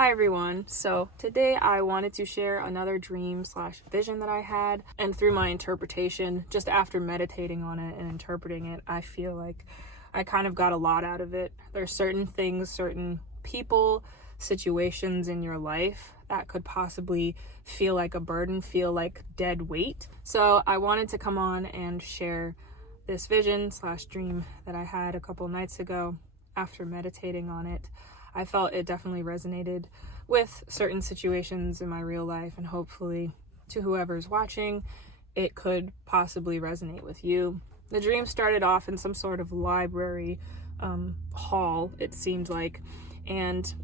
Hi everyone. So today I wanted to share another dream/vision that I had, and through my interpretation, just after meditating on it and interpreting it, I feel like I kind of got a lot out of it. There's certain things, certain people, situations in your life that could possibly feel like a burden, feel like dead weight. So I wanted to come on and share this vision/dream that I had a couple nights ago after meditating on it. I felt it definitely resonated with certain situations in my real life, and hopefully to whoever's watching, it could possibly resonate with you. The dream started off in some sort of library hall, it seemed like, and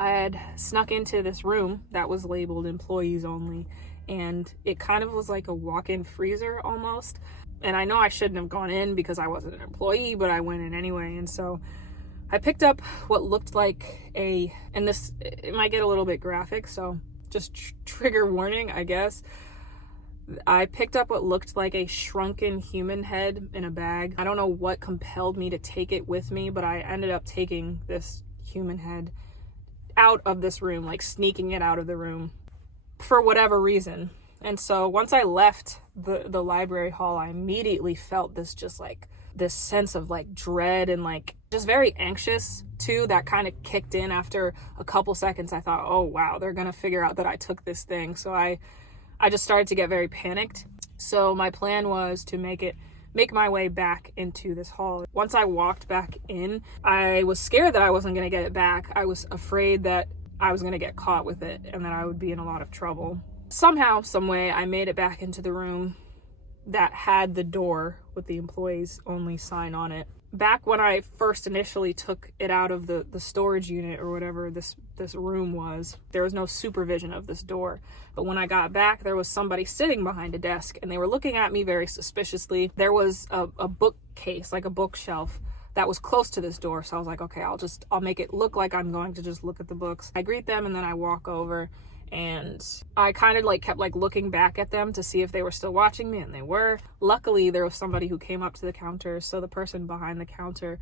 I had snuck into this room that was labeled employees only, and it kind of was like a walk-in freezer almost. And I know I shouldn't have gone in because I wasn't an employee, but I went in anyway. And so I picked up what looked like and this, it might get a little bit graphic, so just trigger warning, I guess. I picked up what looked like a shrunken human head in a bag. I don't know what compelled me to take it with me, but I ended up taking this human head out of this room, like sneaking it out of the room for whatever reason. And so once I left the library hall, I immediately felt this sense of like dread and like just very anxious too. That kind of kicked in after a couple seconds. I thought, oh wow, they're gonna figure out that I took this thing. So I just started to get very panicked. So my plan was to make my way back into this hall. Once I walked back in, I was scared that I wasn't gonna get it back. I was afraid that I was gonna get caught with it and that I would be in a lot of trouble. Somehow, some way, I made it back into the room that had the door with the employees only sign on it. Back when I first initially took it out of the storage unit or whatever this room was, there was no supervision of this door. But when I got back, there was somebody sitting behind a desk and they were looking at me very suspiciously. There was a bookcase, like a bookshelf, that was close to this door. So I was like, okay, I'll make it look like I'm going to just look at the books. I greet them and then I walk over. And I kind of kept looking back at them to see if they were still watching me, and they were. Luckily, there was somebody who came up to the counter, so the person behind the counter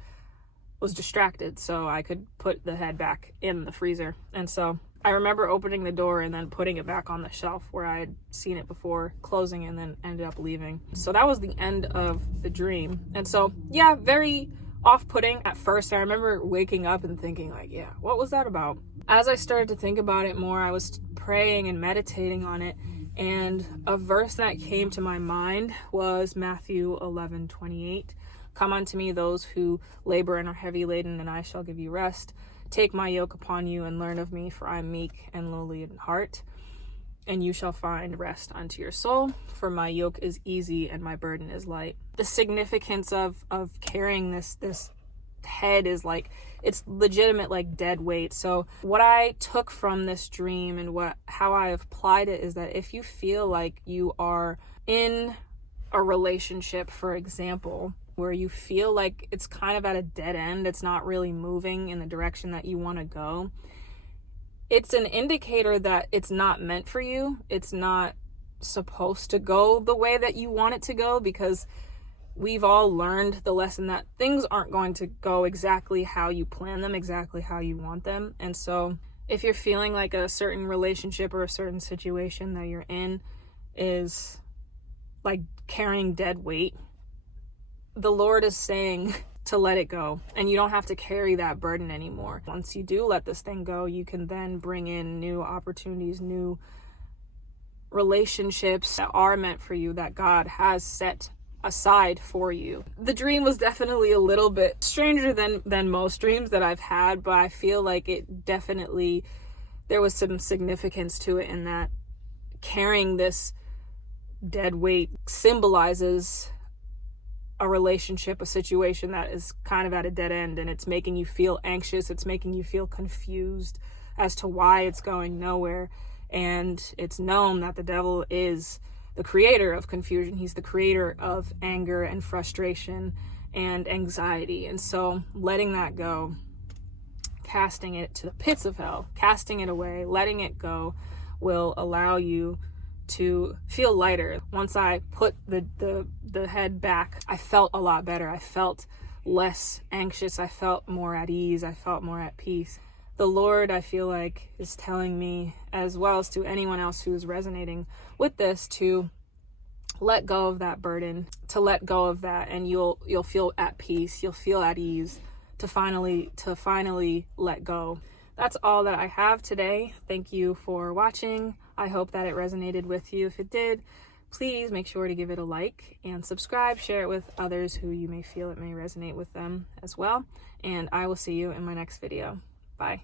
was distracted, so I could put the head back in the freezer. And so I remember opening the door and then putting it back on the shelf where I had seen it before, closing, and then ended up leaving. So that was the end of the dream. And so, yeah, very off-putting at first. I remember waking up and thinking what was that about? As I started to think about it more, I was praying and meditating on it, and a verse that came to my mind was Matthew 11:28. Come unto me those who labor and are heavy laden, and I shall give you rest. Take my yoke upon you and learn of me, for I am meek and lowly in heart, and you shall find rest unto your soul, for my yoke is easy and my burden is light. The significance of carrying this head is it's legitimate dead weight. So what I took from this dream and how I have applied it is that if you feel like you are in a relationship, for example, where you feel like it's kind of at a dead end, it's not really moving in the direction that you want to go, it's an indicator that it's not meant for you. It's not supposed to go the way that you want it to go, because we've all learned the lesson that things aren't going to go exactly how you plan them, exactly how you want them. And so if you're feeling like a certain relationship or a certain situation that you're in is like carrying dead weight, the Lord is saying to let it go, and you don't have to carry that burden anymore. Once you do let this thing go, you can then bring in new opportunities, new relationships that are meant for you, that God has set aside for you. The dream was definitely a little bit stranger than most dreams that I've had, but I feel like there was some significance to it in that carrying this dead weight symbolizes a relationship, a situation that is kind of at a dead end, and it's making you feel anxious, it's making you feel confused as to why it's going nowhere. And it's known that the devil is the creator of confusion. He's the creator of anger and frustration and anxiety. And so letting that go, casting it to the pits of hell, casting it away, letting it go will allow you to feel lighter. Once I put the head back, I felt a lot better. I felt less anxious. I felt more at ease. I felt more at peace. the Lord, I feel like, is telling me, as well as to anyone else who is resonating with this, to let go of that burden, to let go of that, and you'll feel at peace, you'll feel at ease, to finally let go. That's all that I have today. Thank you for watching. I hope that it resonated with you. If it did, please make sure to give it a like and subscribe. Share it with others who you may feel it may resonate with them as well. And I will see you in my next video. Bye.